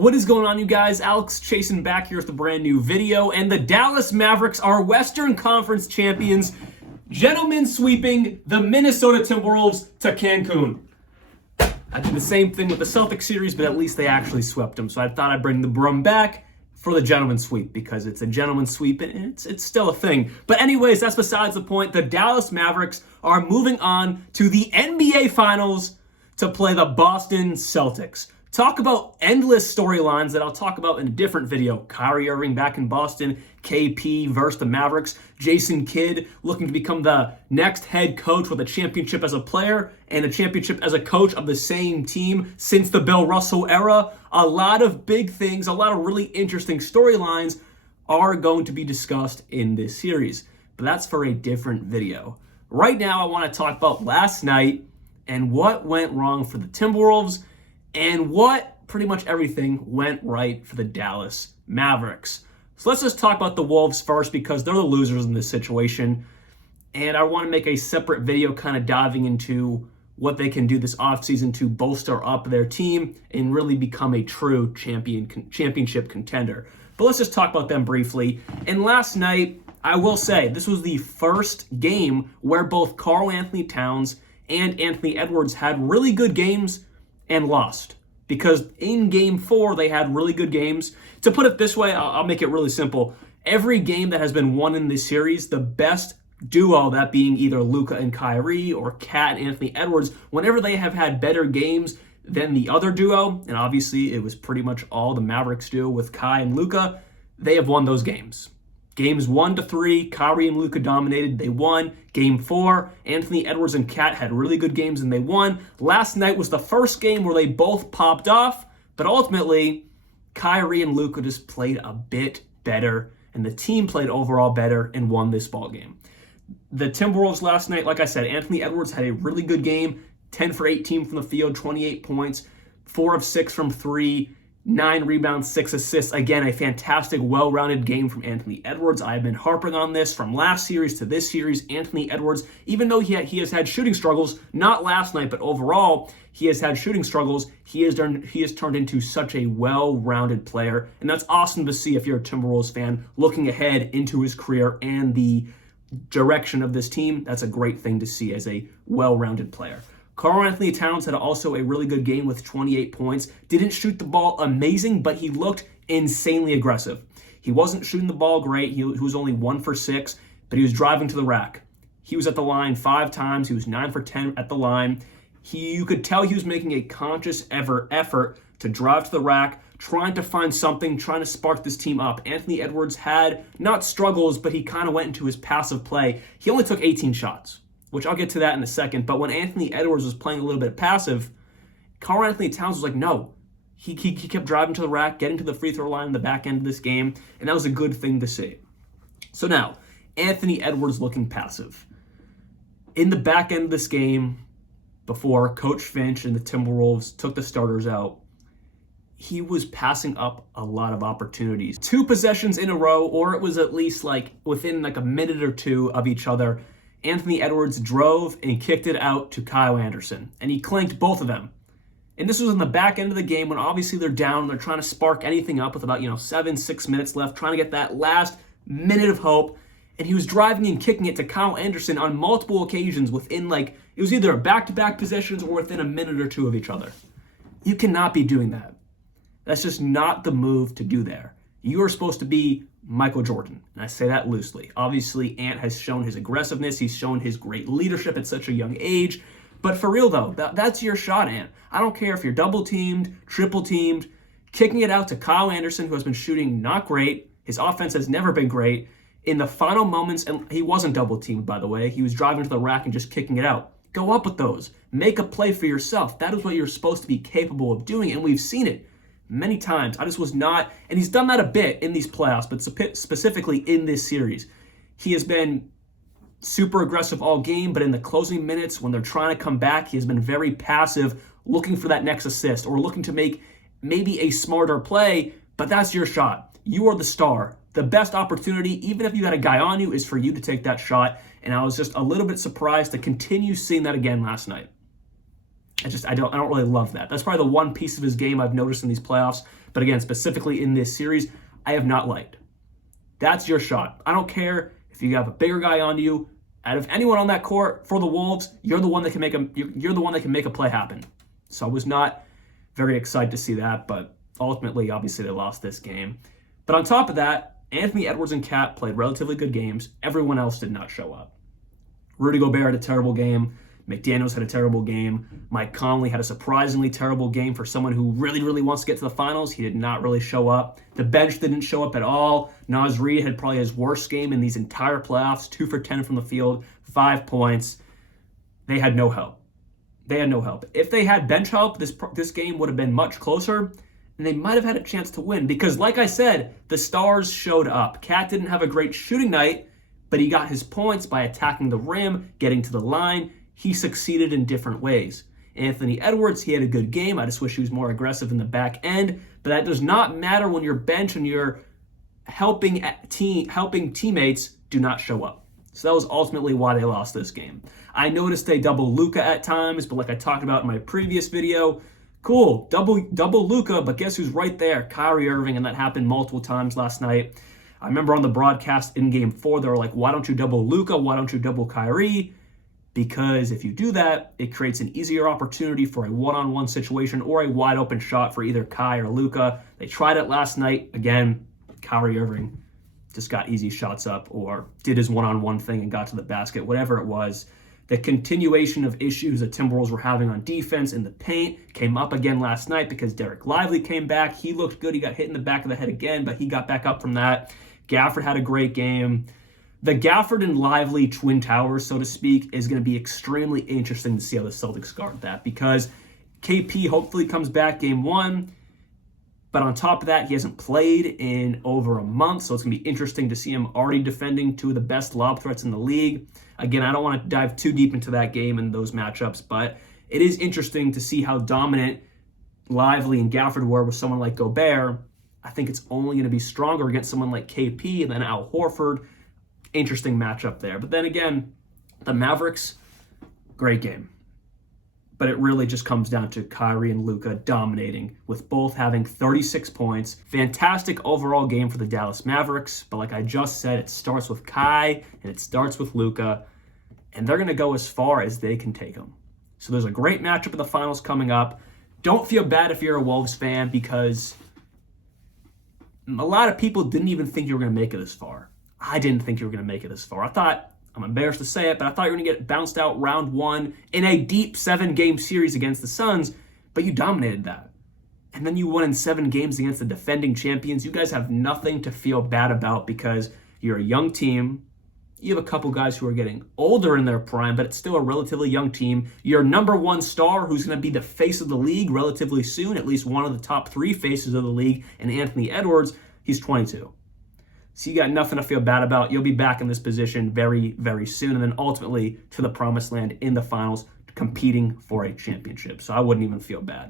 What is going on, you guys? Alex chasing back here with a brand new video, and the Dallas Mavericks are Western Conference champions, gentlemen sweeping the Minnesota Timberwolves to Cancun. I did the same thing with the Celtics series, but at least they actually swept them. So I thought I'd bring the broom back for the gentleman's sweep because it's a gentleman's sweep and it's still a thing. But anyways, that's besides the point. The Dallas Mavericks are moving on to the NBA Finals to play the Boston Celtics. Talk about endless storylines that I'll talk about in a different video. Kyrie Irving back in Boston, KP versus the Mavericks, Jason Kidd looking to become the next head coach with a championship as a player and a championship as a coach of the same team since the Bill Russell era. A lot of big things, a lot of really interesting storylines are going to be discussed in this series. But that's for a different video. Right now, I want to talk about last night and what went wrong for the Timberwolves and what pretty much everything went right for the Dallas Mavericks. So let's just talk about the Wolves first because they're the losers in this situation. And I want to make a separate video kind of diving into what they can do this offseason to bolster up their team and really become a true championship contender. But let's just talk about them briefly. And last night, I will say, this was the first game where both Karl-Anthony Towns and Anthony Edwards had really good games and lost. Because in Game 4, they had really good games. To put it this way, I'll make it really simple. Every game that has been won in this series, the best duo, that being either Luka and Kyrie or Kat and Anthony Edwards, whenever they have had better games than the other duo, and obviously it was pretty much all the Mavericks duo with Kai and Luka, they have won those games. Games 1 to 3, Kyrie and Luka dominated, they won. Game 4, Anthony Edwards and Kat had really good games and they won. Last night was the first game where they both popped off, but ultimately, Kyrie and Luka just played a bit better, and the team played overall better and won this ball game. The Timberwolves last night, like I said, Anthony Edwards had a really good game, 10 for 18 from the field, 28 points, 4 of 6 from 3, 9 rebounds, 6 assists. Again, a fantastic, well-rounded game from Anthony Edwards. I have been harping on this from last series to this series. Anthony Edwards, even though he has had shooting struggles, not last night, but overall, he has had shooting struggles. He has turned into such a well-rounded player, and that's awesome to see if you're a Timberwolves fan looking ahead into his career and the direction of this team. That's a great thing to see as a well-rounded player. Karl-Anthony Towns had also a really good game with 28 points. Didn't shoot the ball amazing, but he looked insanely aggressive. He wasn't shooting the ball great. He was only 1 for 6, but he was driving to the rack. He was at the line 5 times. He was 9 for 10 at the line. You could tell he was making a conscious effort to drive to the rack, trying to find something, trying to spark this team up. Anthony Edwards had not struggles, but he kind of went into his passive play. He only took 18 shots, which I'll get to that in a second. But when Anthony Edwards was playing a little bit passive, Karl-Anthony Towns was like, no. He kept driving to the rack, getting to the free throw line in the back end of this game, and that was a good thing to see. So now, Anthony Edwards looking passive. In the back end of this game, before Coach Finch and the Timberwolves took the starters out, he was passing up a lot of opportunities. 2 possessions in a row, or it was at least like within like a minute or two of each other, Anthony Edwards drove and kicked it out to Kyle Anderson, and he clanked both of them. And this was in the back end of the game when obviously they're down and they're trying to spark anything up with about 6 minutes left, trying to get that last minute of hope. And he was driving and kicking it to Kyle Anderson on multiple occasions within it was either back-to-back possessions or within a minute or two of each other. You cannot be doing that. That's just not the move to do there. You are supposed to be Michael Jordan, and I say that loosely. Obviously, Ant has shown his aggressiveness. He's shown his great leadership at such a young age. But for real, though, that's your shot, Ant. I don't care if you're double-teamed, triple-teamed, kicking it out to Kyle Anderson, who has been shooting not great. His offense has never been great. In the final moments, and he wasn't double-teamed, by the way. He was driving to the rack and just kicking it out. Go up with those. Make a play for yourself. That is what you're supposed to be capable of doing, and we've seen it many times. I just was not, and he's done that a bit in these playoffs, but specifically in this series. He has been super aggressive all game, but in the closing minutes, when they're trying to come back, he has been very passive, looking for that next assist or looking to make maybe a smarter play, but that's your shot. You are the star. The best opportunity, even if you had a guy on you, is for you to take that shot, and I was just a little bit surprised to continue seeing that again last night. I don't really love that. That's probably the one piece of his game I've noticed in these playoffs. But again, specifically in this series, I have not liked. That's your shot. I don't care if you have a bigger guy on you. Out of anyone on that court for the Wolves, you're the one that can make a play happen. So I was not very excited to see that, but ultimately, obviously, they lost this game. But on top of that, Anthony Edwards and Cat played relatively good games. Everyone else did not show up. Rudy Gobert had a terrible game. McDaniels had a terrible game. Mike Conley had a surprisingly terrible game for someone who really, really wants to get to the finals. He did not really show up. The bench didn't show up at all. Naz Reid had probably his worst game in these entire playoffs, 2 for 10 from the field, 5 points. They had no help. If they had bench help, this game would have been much closer, and they might have had a chance to win because, like I said, the stars showed up. Cat didn't have a great shooting night, but he got his points by attacking the rim, getting to the line. He succeeded in different ways. Anthony Edwards, he had a good game. I just wish he was more aggressive in the back end. But that does not matter when your bench and your helping teammates do not show up. So that was ultimately why they lost this game. I noticed they double Luka at times, but like I talked about in my previous video, cool, double Luka, but guess who's right there? Kyrie Irving, and that happened multiple times last night. I remember on the broadcast in Game 4, they were like, why don't you double Luka? Why don't you double Kyrie? Because if you do that, it creates an easier opportunity for a one-on-one situation or a wide-open shot for either Kai or Luka. They tried it last night. Again, Kyrie Irving just got easy shots up or did his one-on-one thing and got to the basket, whatever it was. The continuation of issues the Timberwolves were having on defense in the paint came up again last night because Derek Lively came back. He looked good. He got hit in the back of the head again, but he got back up from that. Gafford had a great game. The Gafford and Lively Twin Towers, so to speak, is going to be extremely interesting to see how the Celtics guard that because KP hopefully comes back Game 1, but on top of that, he hasn't played in over a month, so it's going to be interesting to see him already defending 2 of the best lob threats in the league. Again, I don't want to dive too deep into that game and those matchups, but it is interesting to see how dominant Lively and Gafford were with someone like Gobert. I think it's only going to be stronger against someone like KP and then Al Horford. Interesting matchup there. But then again, the Mavericks, great game. But it really just comes down to Kyrie and Luka dominating, with both having 36 points. Fantastic overall game for the Dallas Mavericks. But like I just said, it starts with Kai and it starts with Luka. And they're going to go as far as they can take them. So there's a great matchup in the finals coming up. Don't feel bad if you're a Wolves fan because a lot of people didn't even think you were going to make it this far. I didn't think you were going to make it this far. I thought, I'm embarrassed to say it, but I thought you were going to get bounced out round 1 in a deep 7-game series against the Suns, but you dominated that. And then you won in 7 games against the defending champions. You guys have nothing to feel bad about because you're a young team. You have a couple guys who are getting older in their prime, but it's still a relatively young team. Your number 1 star, who's going to be the face of the league relatively soon, at least one of the top 3 faces of the league, and Anthony Edwards, he's 22. So you got nothing to feel bad about. You'll be back in this position very, very soon, and then ultimately to the promised land in the finals, competing for a championship. So I wouldn't even feel bad.